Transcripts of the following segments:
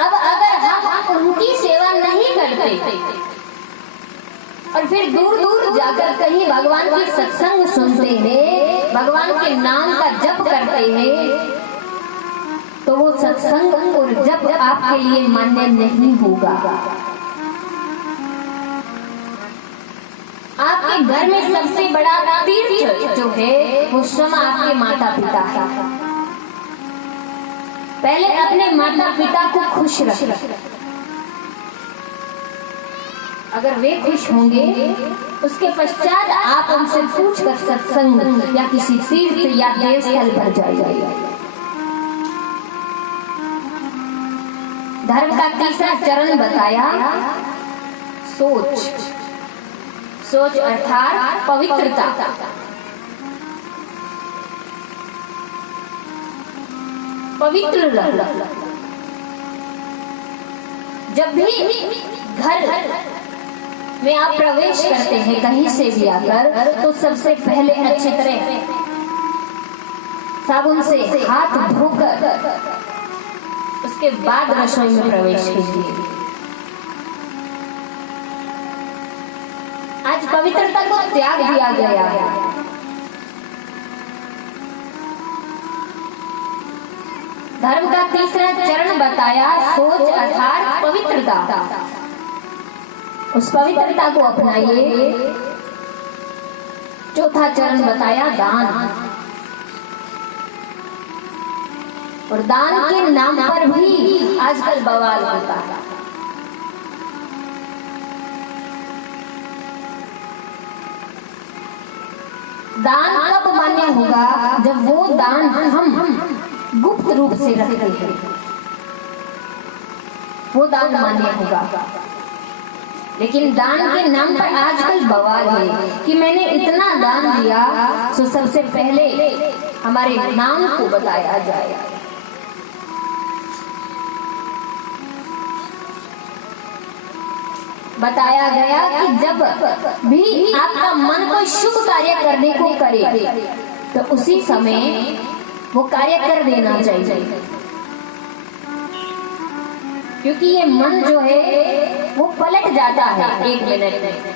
अब अगर हम उनकी सेवा नहीं करते और फिर दूर दूर जाकर कहीं भगवान की सत्संग सुनते हैं, भगवान के नाम का जप करते हैं, तो वो सत्संग और जप आपके लिए मान्य नहीं होगा। आपके घर में सबसे बड़ा तीर्थ जो है वो स्वयं आपके माता पिता है। पहले अपने माता पिता को खुश रखें। अगर वे खुश होंगे उसके पश्चात आप उनसे पूछकर सत्संग या किसी तीर्थ या देवस्थल पर जाइए। धर्म का तीसरा चरण बताया सोच। सोच अर्थात पवित्रता। पवित्र रहो। जब भी घर में आप प्रवेश करते हैं कहीं से भी आकर, तो सबसे पहले अच्छी तरह साबुन से हाथ धोकर उसके बाद रसोई में प्रवेश कीजिए। आज पवित्रता को त्याग दिया गया है। धर्म का तीसरा चरण बताया सोच अर्थात पवित्रता। उस पवित्रता को अपनाइए। चौथा चरण बताया दान। और दान के नाम पर भी आजकल बवाल होता है। दान कब मान्य होगा? जब वो दान हम गुप्त रूप से रखते हैं, वो दान मान्य होगा। लेकिन दान के नाम पर आजकल बवाल है कि मैंने इतना दान दिया, तो सबसे पहले हमारे नाम को बताया जाए। बताया गया कि जब भी आपका मन कोई शुभ कार्य करने को करे, तो उसी समय वो कार्य कर देना चाहिए, क्योंकि ये मन जो है वो पलट जाता है 1 मिनट में।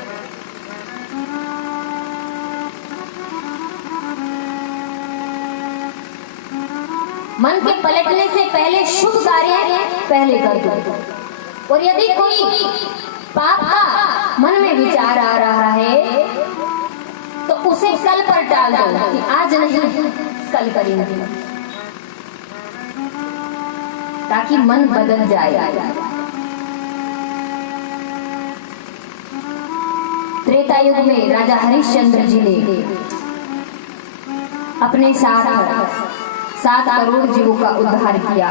मन के पलटने से पहले शुभ कार्य पहले कर दो। और यदि कोई पाप का मन में विचार आ रहा है, तो उसे कल पर टाल दो कि आज नहीं कल करेंगे, ताकि मन बदल जाए। त्रेता युग में राजा हरिश्चंद्र जी ने अपने साथ 7 करोड़ जीवों का उद्धार किया।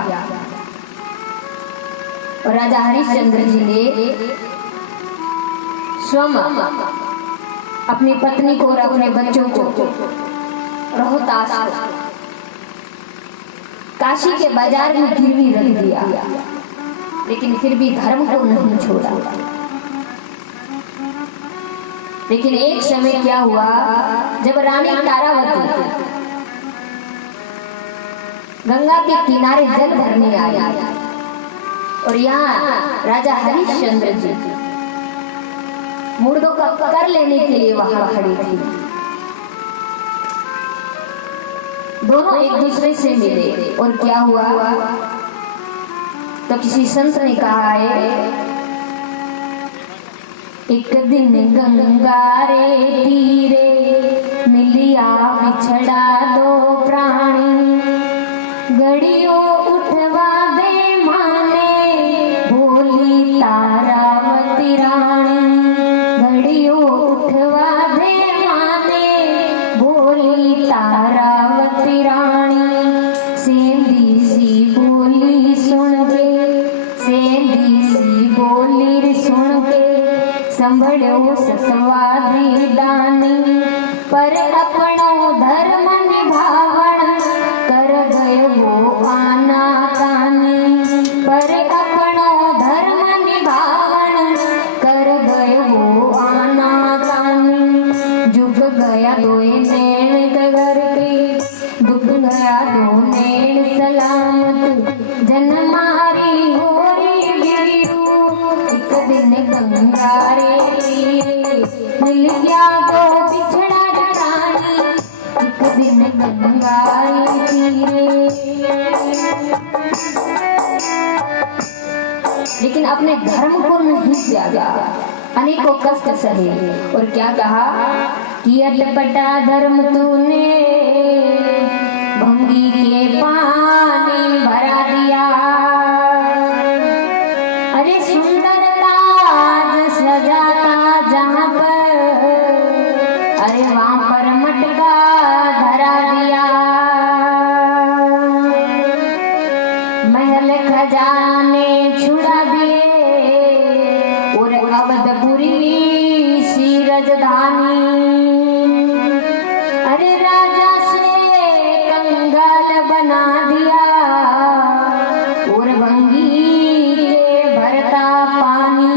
और राजा हरिश्चंद्र जी ने स्वयं अपनी पत्नी को और अपने बच्चों को रोहतास काशी के बाजार में गिरवी रख दिया, लेकिन फिर भी धर्म को नहीं छोड़ा। लेकिन एक समय क्या हुआ, जब रानी तारावती गंगा के किनारे जल भरने आई और यहाँ राजा हरिश्चंद्र जी मुर्दों का कर लेने के लिए वहां खड़ी थी। दोनों एक दूसरे से मिले और क्या हुआ, तो किसी संत ने कहा है, एक दिन गंगा रे तीरे मिलिया बिछड़ा दो प्राणी, गड़ियों उठवा दे माने बोली तारावती रानी, गड़ियों उठवा दे माने बोली तारावती रानी, सेंधी सी बोली सुन के, सेंधी सी बोली सुन के संभड़ो सतवादी दानी, पर अपनो धर्म निभावण कर गयो वो आना कानी, पर अपनो धर्म निभावण कर गयो वो आना कानी, जुग गया दोए नैन गगर के, दुख गया दो नैन सलामत, जन मारी हो रे गंगाई तीरे। लेकिन अपने धर्म को नहीं त्यागा, अनेकों कष्ट सहे और क्या कहा कि अटपटा धर्म तूने भंगी के पानी भरा दिया। अरे सुंदर ताज सजाता जहाँ पर, अरे वहाँ पर मटका धरा दिया। महल खजाने छुड़ा दिए और अवधपुरी सी राजधानी। अरे राजा से कंगाल बना दिया और भंगी के भरता पानी।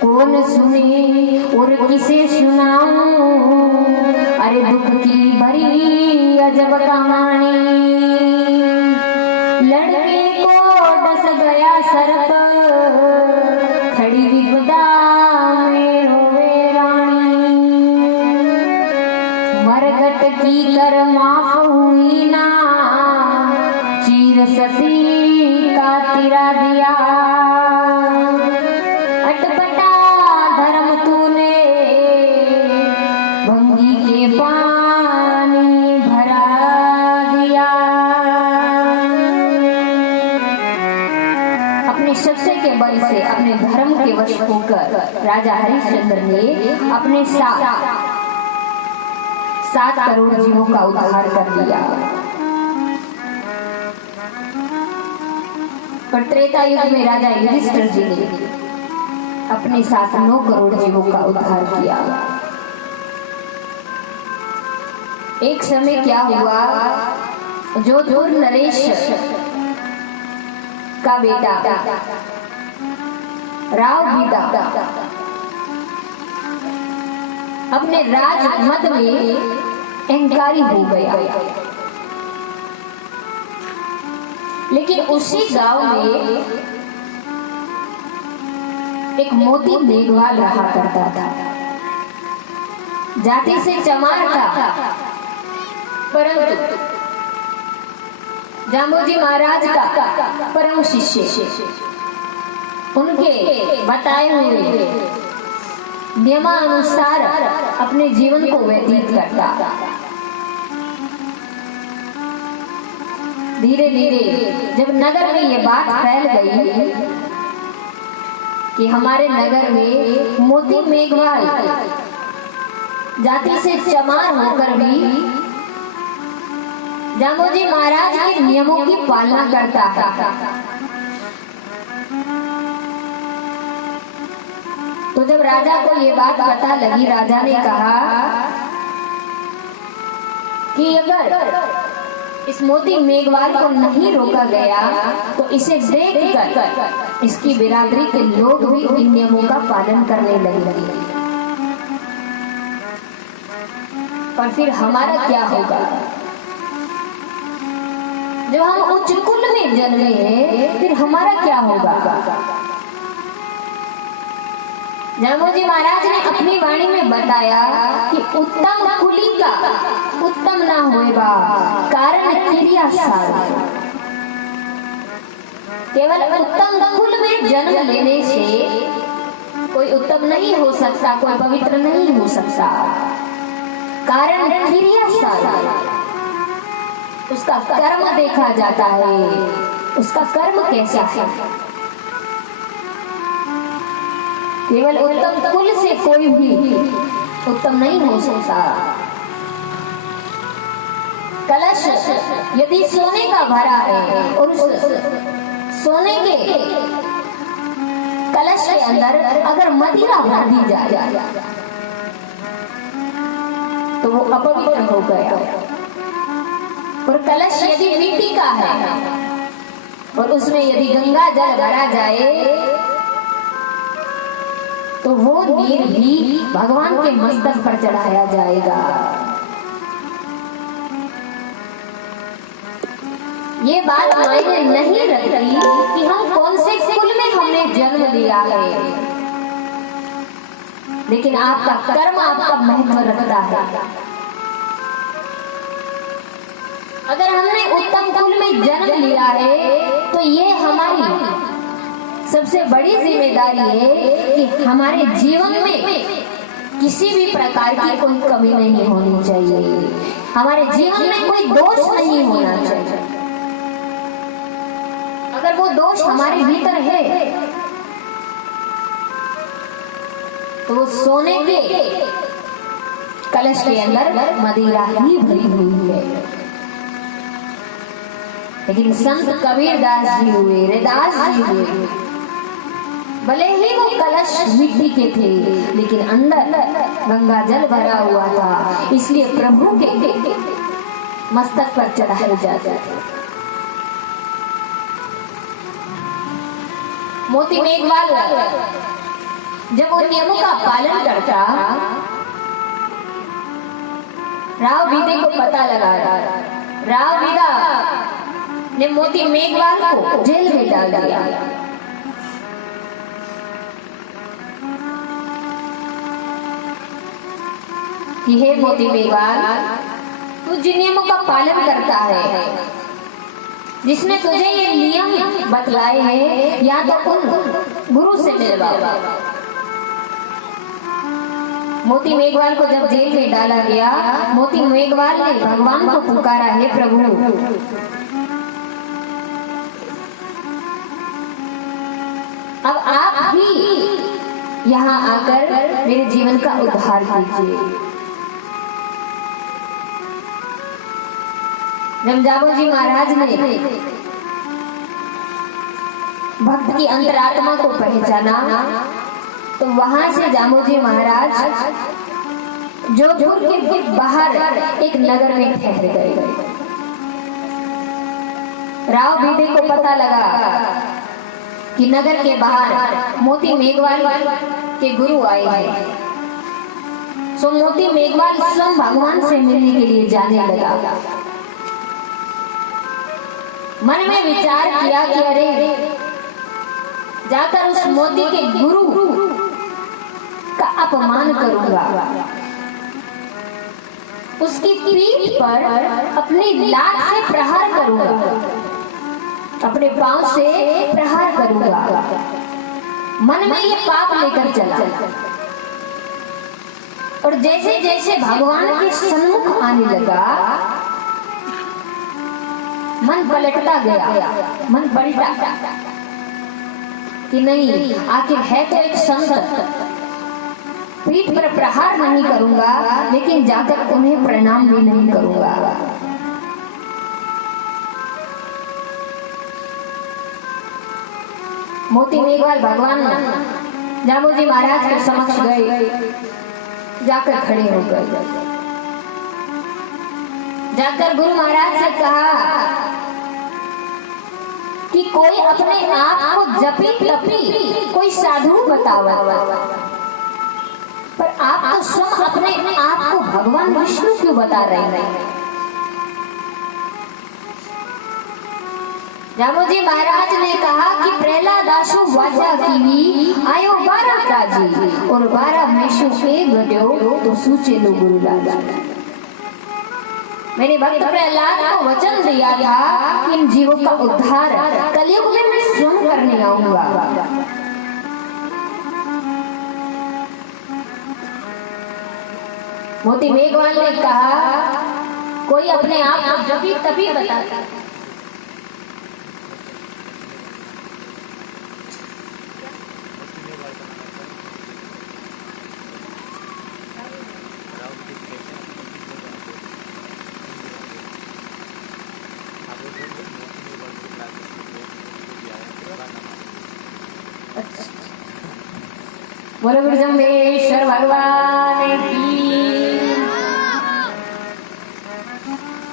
कौन सुने और किसे सुनाऊं, अरे दुख की भरी अजब कहानी। लड़के को डस गया सर्प, खड़ी विपदा में रोवे रानी। मरघट की कर माफ हुई ना, चीर सती का तिरा दिया। अटपटा धर्म तूने भंगी के पानी भरा दिया। अपने सत्य के बल से, अपने धर्म के वश होकर राजा हरिश्चंद्र ने अपने 7 करोड़ जीवों का उद्धार कर दिया। पर त्रेता युग में राजा युधिष्ठिर जी ने अपने साथ 9 करोड़ जीवों का उद्धार किया। एक समय क्या हुआ, जोधपुर नरेश का बेटा राव बीता अपने राजमद में अहंकारी हो गया। लेकिन उसी गांव में एक मोती मेघवाल रहा करता था। जाति से चमार था, परंतु जाम्बोजी महाराज का परम शिष्य, उनके बताए हुए नियमानुसार अपने जीवन को व्यतीत करता। धीरे धीरे जब नगर में ये बात फैल गई कि हमारे नगर में मोती मेघवाल जाति से चमार होकर भी जाम्बोजी महाराज के नियमों की पालना करता है, तो जब राजा को ये बात पता लगी, राजा ने कहा कि अगर इस मोती मेघवाल को नहीं रोका गया तो इसे देखकर इसकी बिरादरी के लोग भी इन नियमों का पालन करने लगेंगे, और फिर हमारा क्या होगा। जब हम उच्च कुल में जन्मे हैं, फिर हमारा क्या होगा। जाम्बोजी महाराज ने अपनी वाणी में बताया कि उत्तम कुली का उत्तम ना होएगा, कारण क्रिया सार। केवल उत्तम कुल में जन्म लेने से कोई उत्तम नहीं हो सकता, कोई पवित्र नहीं हो सकता। कारण क्रिया सार, उसका कर्म देखा जाता है, उसका कर्म कैसा है। केवल उत्तम कुल से कोई भी उत्तम नहीं हो सकता। कलश यदि सोने का भरा है और उस सोने के कलश के अंदर अगर मदिरा भर दी जाए तो वो अपवित्र हो गया। और कलश यदि मिट्टी का है और उसमें यदि गंगा जल भरा जाए तो वो नीर भी भगवान के मस्तक पर चढ़ाया जाएगा। ये बात मायने नहीं रखती कि हम कौन से कुल में हमने जन्म लिया है, लेकिन आपका कर्म आपका महत्व रखता है। अगर हमने उत्तम कुल में जन्म लिया है तो ये हमारी सबसे बड़ी जिम्मेदारी है कि हमारे जीवन में किसी भी प्रकार की कोई कमी नहीं होनी चाहिए, हमारे जीवन में कोई दोष नहीं होना चाहिए। अगर वो दोष हमारे भीतर है तो वो सोने के कलश के अंदर मदिरा ही भरी हुई है। लेकिन संत कबीर दास जी हुए, रैदास जी हुए, भले ही वो कलश मिट्टी के थे लेकिन अंदर गंगा जल भरा हुआ था, इसलिए प्रभु के मस्तक पर चढ़ाए जाते थे। मोती मेघवाल जब वो नियमों का पालन करता, राव बीदे को पता लगा। राव बीदा ने मोती मेघवाल को जेल में डाल दिया। कि हे मोती मेघवाल, तू जिन नियमों का पालन करता है, जिसने तुझे ये नियम बतलाए हैं, या तो उन गुरु से मिलवा। मोती मेघवाल को जब जेल में डाला गया, मोती मेघवाल ने भगवान को पुकारा, हे प्रभु, अब आप ही यहाँ आकर मेरे जीवन का उद्धार कीजिए। जब जाबू जी महाराज ने भक्त की अंतरात्मा को पहचाना तो वहां से जामू जी महाराज जोधपुर के बाहर एक नगर में ठहर गए। राव बीदे को पता लगा कि नगर के बाहर मोती मेघवाल के गुरु आए हैं। सो मोती मेघवाल स्वयं भगवान से मिलने के लिए जाने लगा। मन में विचार किया कि अरे जाकर उस मोती के गुरु का अपमान करूंगा, उसकी पीठ पर अपनी लात से प्रहार करूंगा, अपने पांव से प्रहार करूंगा। मन में ये पाप लेकर चला और जैसे जैसे भगवान के सन्मुख आने लगा, मन पलटता गया, मन पलटा कि नहीं, आखिर है तो एक संत, पीठ पर प्रहार नहीं करूंगा लेकिन जाकर उन्हें प्रणाम भी नहीं करूंगा। मोती मेघवाल भगवान जामू जी महाराज के समक्ष गए, जाकर खड़े हो गए, जाकर गुरु महाराज से कहा कि कोई अपने आप को जपी तपी कोई साधु बतावा, पर आप तो स्वयं अपने आप को भगवान विष्णु क्यों बता रहे हैं? जामू जी महाराज ने कहा कि प्रहलादासु वाचा कीवी आयो 12 काजी और 12 मेषु के गड्यो तो सूचे लो गुरु लाला। मेरे भक्त प्रहलाद को वचन दिया था इन जीवों का उद्धार कलयुग में मैं स्वयं करने आऊंगा। मोती मेघवाल ने कहा कोई अपने आप को जभी तभी बताता। बोलो गुरु जम्बेश्वर भगवान की।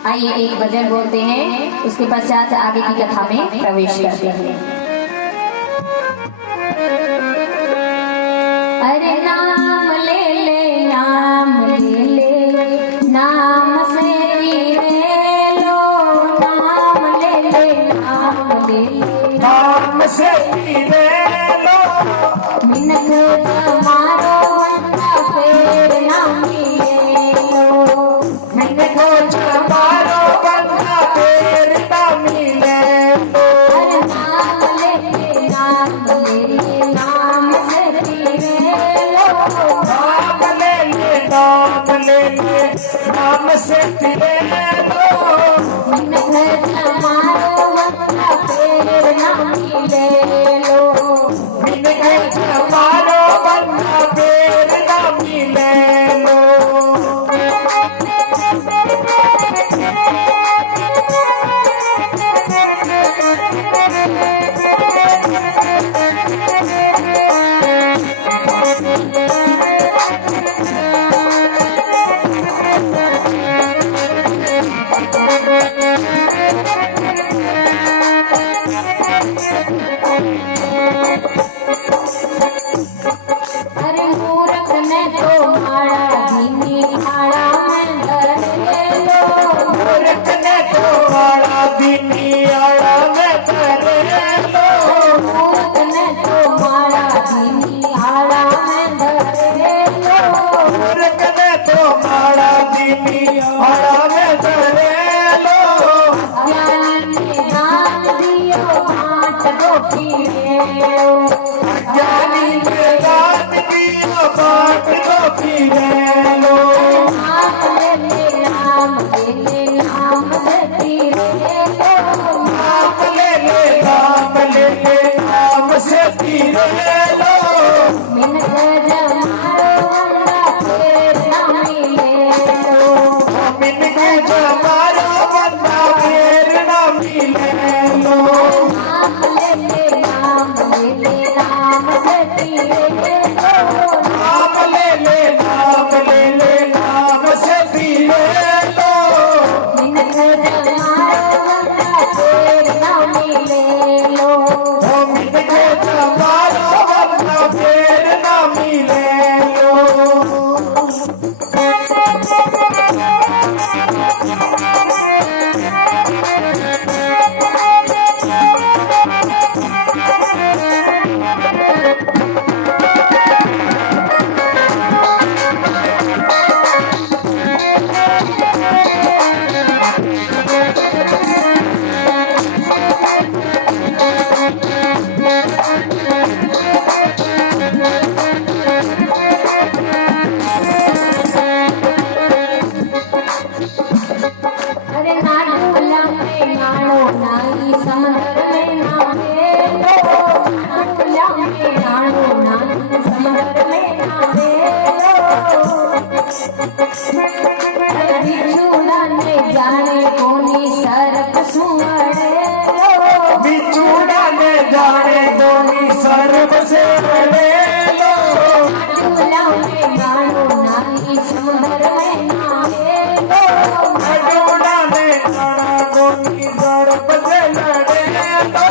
आइए एक भजन बोलते हैं, उसके पश्चात आगे की कथा में प्रवेश करते हैं। अरे नाम ले ले, नाम ले ले, नाम से पीरे लो, नाम ले ले, नाम ले ले, नाम से पीरे लो, मिनट मारो वंदा फेर ना मिले लो, मिनट को मारो वंदा अरे मूरख ने तो मारा दीनी आड़ा में धर ले लो मूर्ख ने तो मारा दीनी आड़ा में धर लो मूरख ने तो मारा दीनी आड़ा में धर ले लो मूर्ख ने तो मारा दीनी आड़ा में धर लो ज्ञानी ने दान दियो बांट दो पीरे ज्ञानी ने दान दिया बाट को पीरे लो नाम ले नाम से पीरे लो नाम ले नाम से पीरे लो मिनट जमारो वंदा फेर ना मिले लो मिन के जमारो बंदा फेर ना मिले लो नाम ले नाम से पीरे लो नाम ले नाम से पीरे लो मिनट जमारो वंदा फेर ना मिले लो मिन के जमारो बंदा फेर ना मिले लो अरे नाडूला में नाड़ो नाई समंदर में नावे लो नाडूला में नाड़ो नाई समंदर में नावे लो अरे बिछुड़ा ने जाने कोनी सरक सुअड़े लो बिछुड़ा ने जाने दोनी सर्व से ले लो नाडूला में नाड़ो नाई समंदर में नावे लो अडोड़ा ने जाना दोनी सर्व से लड़े लो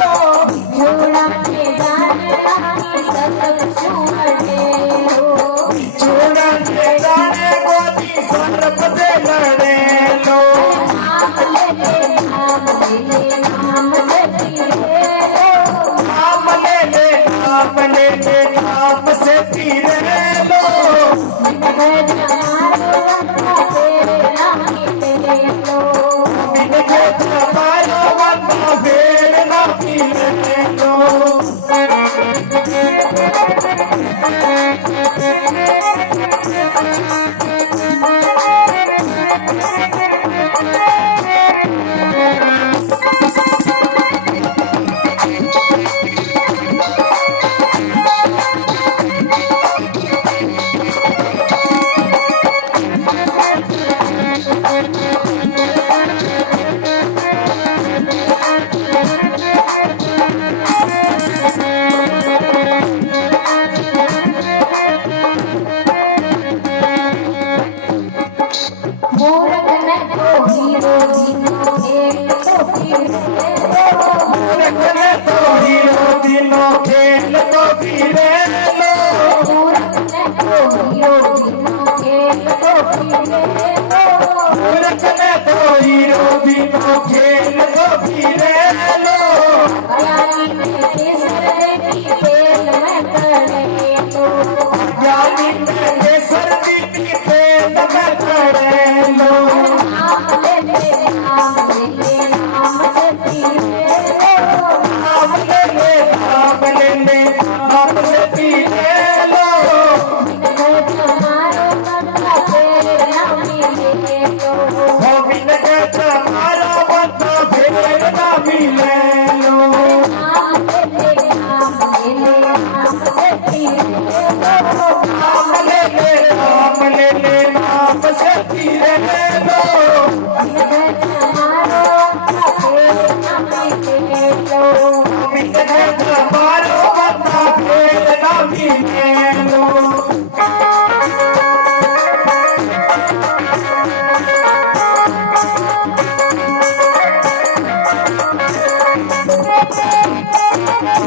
बिछुड़ा ने जाने नाई सरक सुअड़े लो बिछुड़ा ने जाने दोनी सर्व से लड़े लो नाम ले नाम से पीरे लो नाम ले नाम से पीरे लो मिनट जमारो वंदा फेर ना मिले लो मिन के जमारो बंदा फेर ना मिले लो मूरख ने तो हीरो दिनो खेल तो पीरे लो मूर्ख ने तो हीरो दिनों खेल को पीरे लो मूरख ने तो हीरो दिनो खेल तो पीरे लो मूर्ख ने तो हीरो दिनों खेल को पीरे लो ज्ञानी ने केसर देखी खेल में करे लो ज्ञानी ने सर्दी की पेट में खड़े लो नाम ले नाम से पीरे लो नाम ले नाम से पीरे लो मिनट जमारो वंदा फेर ना मिले लो मिन के जमारो बंदा फेर ना मिले लो नाम ले नाम से पीरे लो नाम ले नाम से पीरे लो मिनट जमारो वंदा फेर ना मिले लो मिन के जमारो बंदा फेर ना मिले लो Thank you.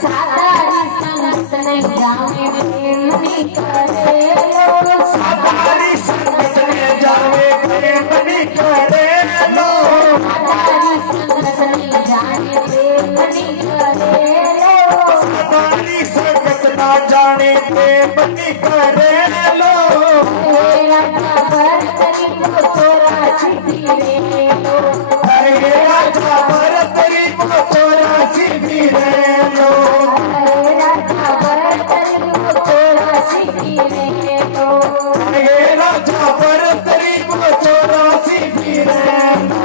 सादारी संगत नहीं जावे प्रेम नहीं करे लो सादारी संगत में जावे प्रेम नहीं करे लो सादारी संगत नहीं जाने प्रेम नहीं करे लो सादारी संगत ना जाने प्रेम नहीं करे लो तेरा खबर तेरी को तोरा सिद्धि रे लो अरे राजा भरत री को तोरा सिद्धि रे लो तेरा खबर तेरी को तोरा सिद्धि रे लो अरे राजा भरत री को तोरा सिद्धि रे लो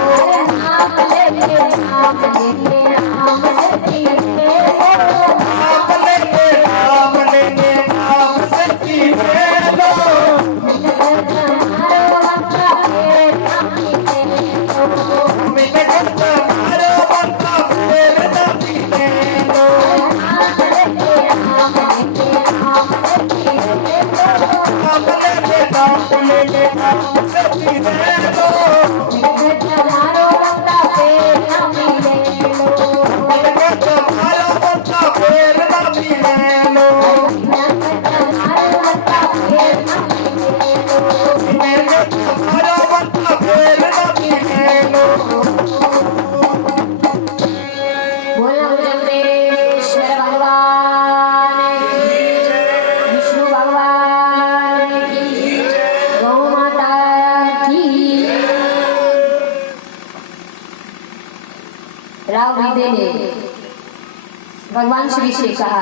नाम ले नाम ले नाम ले नाम लेंगे नाम लेंगे नाम सच्ची रे लो मिले गंगा मारो बंदा फेर ना पीने लो नाम लेंगे नाम सच्ची रे लो मिले गंगा मारो बंदा फेर ना पीने लो मिले गंगा मारो बंदा फेर ना पीने लो विष्णु भगवान की गौ माता की राव विदे ने भगवान श्री से कहा